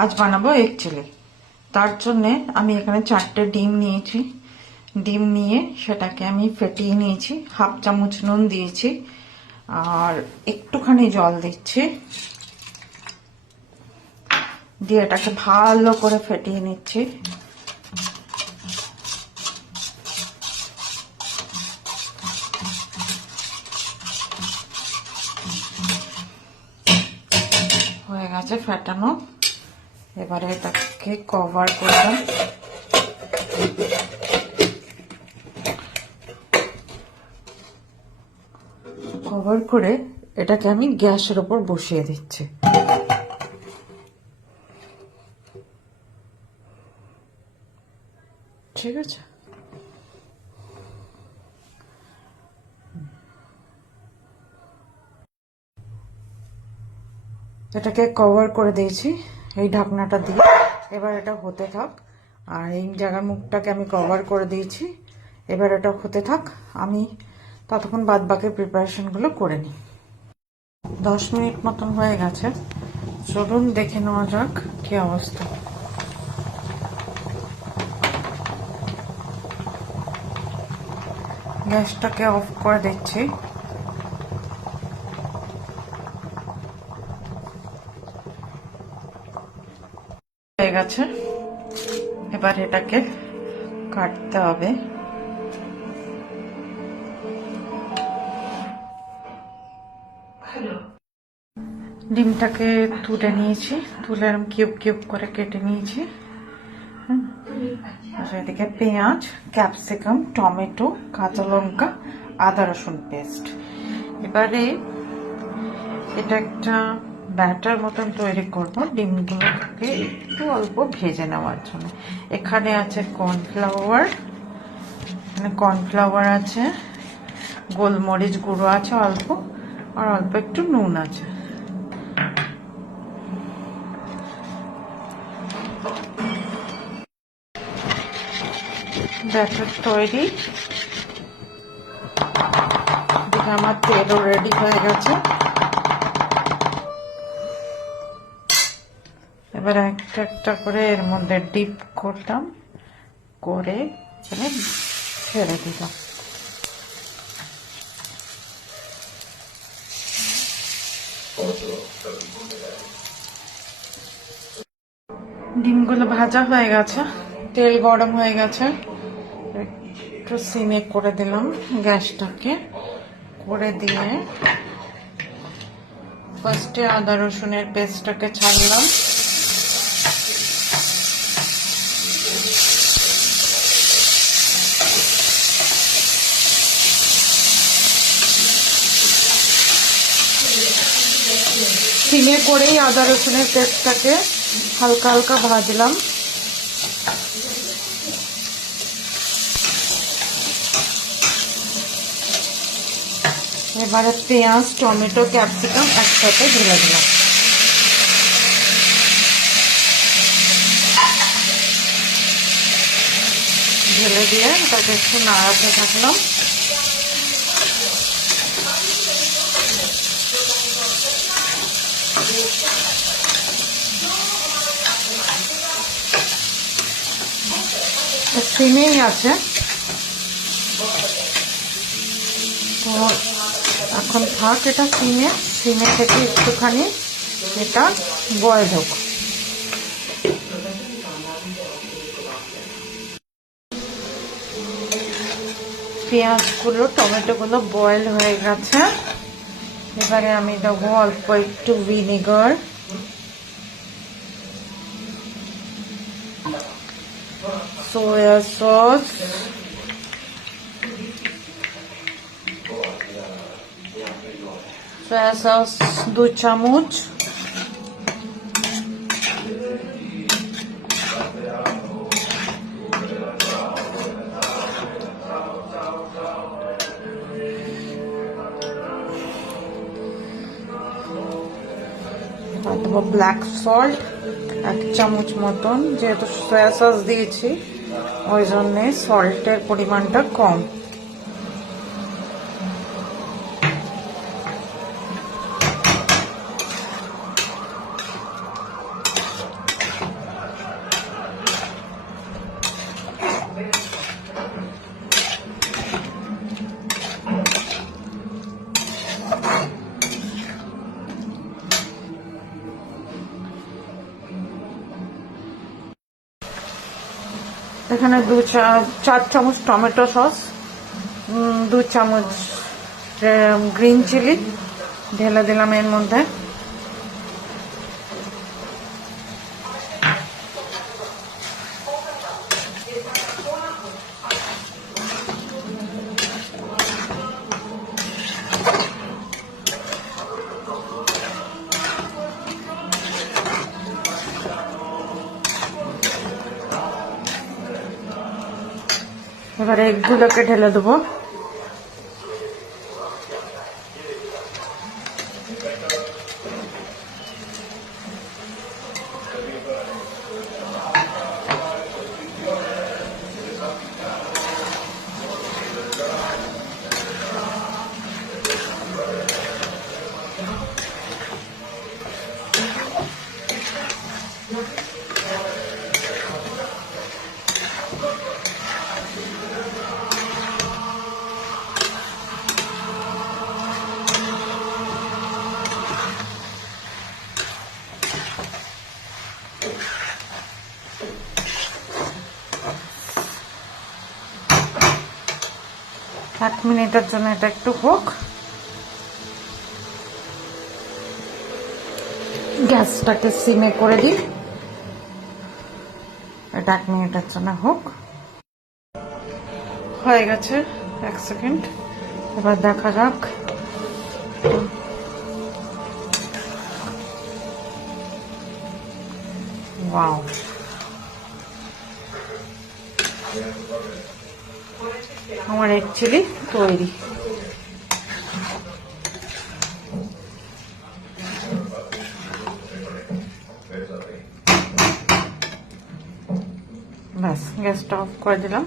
আজ বানাবো egg chilli. তার জন্যে আমি এখানে 4টে ডিম নিয়েছি। ডিম নিয়ে সেটাকে আমি ফেটিয়ে নিয়েছি, হাফ চামচ নুন দিয়েছি আর একটুখানি জল দিচ্ছি, দিয়ে এটাকে ভালো করে ফেটিয়ে নিচ্ছি। হয়ে গেছে ফেটানো। এবারে এটাকে কভার করলাম। কভার করে এটাকে আমি গ্যাসের উপর বসিয়ে দিচ্ছি। ঠিক আছে, এটাকে কভার করে দিয়েছি এই ঢাকনাটা দিয়ে। এবার এটা হতে থাক, আর এই জায়গার মুখটাকে আমি কভার করে দিয়েছি। এবার এটা হতে থাক, আমি ততক্ষণ বাদ বাকি প্রিপারেশনগুলো করে নিই। 10 মিনিট মতন হয়ে গেছে, চলুন দেখে নেওয়া যাক কি অবস্থা। গ্যাসটাকে অফ করে দিচ্ছি। হয়ে গেছে, এবার এটাকে কাটতে হবে। ডিমটাকে তুলে নিয়েছি, তুলে কিউব কিউব করে কেটে নিয়েছি। এদিকে পেঁয়াজ, ক্যাপসিকাম, টমেটো, কাঁচা লঙ্কা, আদা রসুন পেস্ট। এবারে এটা একটা ব্যাটার মতন তৈরি করবো ডিমগুলোকে একটু অল্প ভেজে নেওয়ার জন্য। এখানে আছে কর্নফ্লাওয়ার, আছে, গোলমরিচ গুঁড়ো আছে অল্প, আর অল্প একটু নুন আছে। ব্যাটার তৈরি, আমার তেলও রেডি হয়ে গেছে। এবার একটা একটা করে এর মধ্যে ডিপ করলাম, করে এখানে ছেড়ে দিলাম। ডিমগুলো ভাজা হয়ে গেছে, তেল গরম হয়ে গেছে। একটু সিমে করে দিলাম গ্যাসটাকে, করে দিয়ে ফার্স্টে আদা রসুনের পেস্টটাকে ছাড়লাম। সিমে করেই আদা রসুনের পেস্টটাকে হালকা হালকা ভাজলাম। এবারে পেঁয়াজ, টমেটো, ক্যাপসিকাম একসাথে ঢেলে দিলাম। ঢেলে দিয়ে তাকে একটু নাড়াতে থাকলাম। সিমেই আছে, তো এখন থাক এটা সিমে। সিমে থেকে একটুখানি এটা বয়েল হোক। পেঁয়াজগুলো, টমেটোগুলো বয়েল হয়ে গেছে। এবারে আমি দেবো অল্প একটু ভিনেগার, সোয়া সস, सोया सॉस 2 চামচ, অথবা ব্ল্যাক সল্ট 1 চামচ মতন। যেহেতু সোয়া সস দিয়েছি ওই জন্যে সল্টের পরিমাণটা কম। এখানে 4 চামচ টমেটো সস, 2 চামচ গ্রিন চিলি ঢেলে দিলাম এর মধ্যে। এবারে এগুলোকে ঢেলে দেবো। এক মিনিটের জন্য এটা একটু হোক, গ্যাসটাকে সিমে করে দিই। এটা 1 মিনিটের জন্য হোক। হয়ে গেছে 1 সেকেন্ড, এবার দেখা যাক। ওয়াও, আমার এগ চিলি তৈরি। ব্যাস, গ্যাসটা অফ করে দিলাম।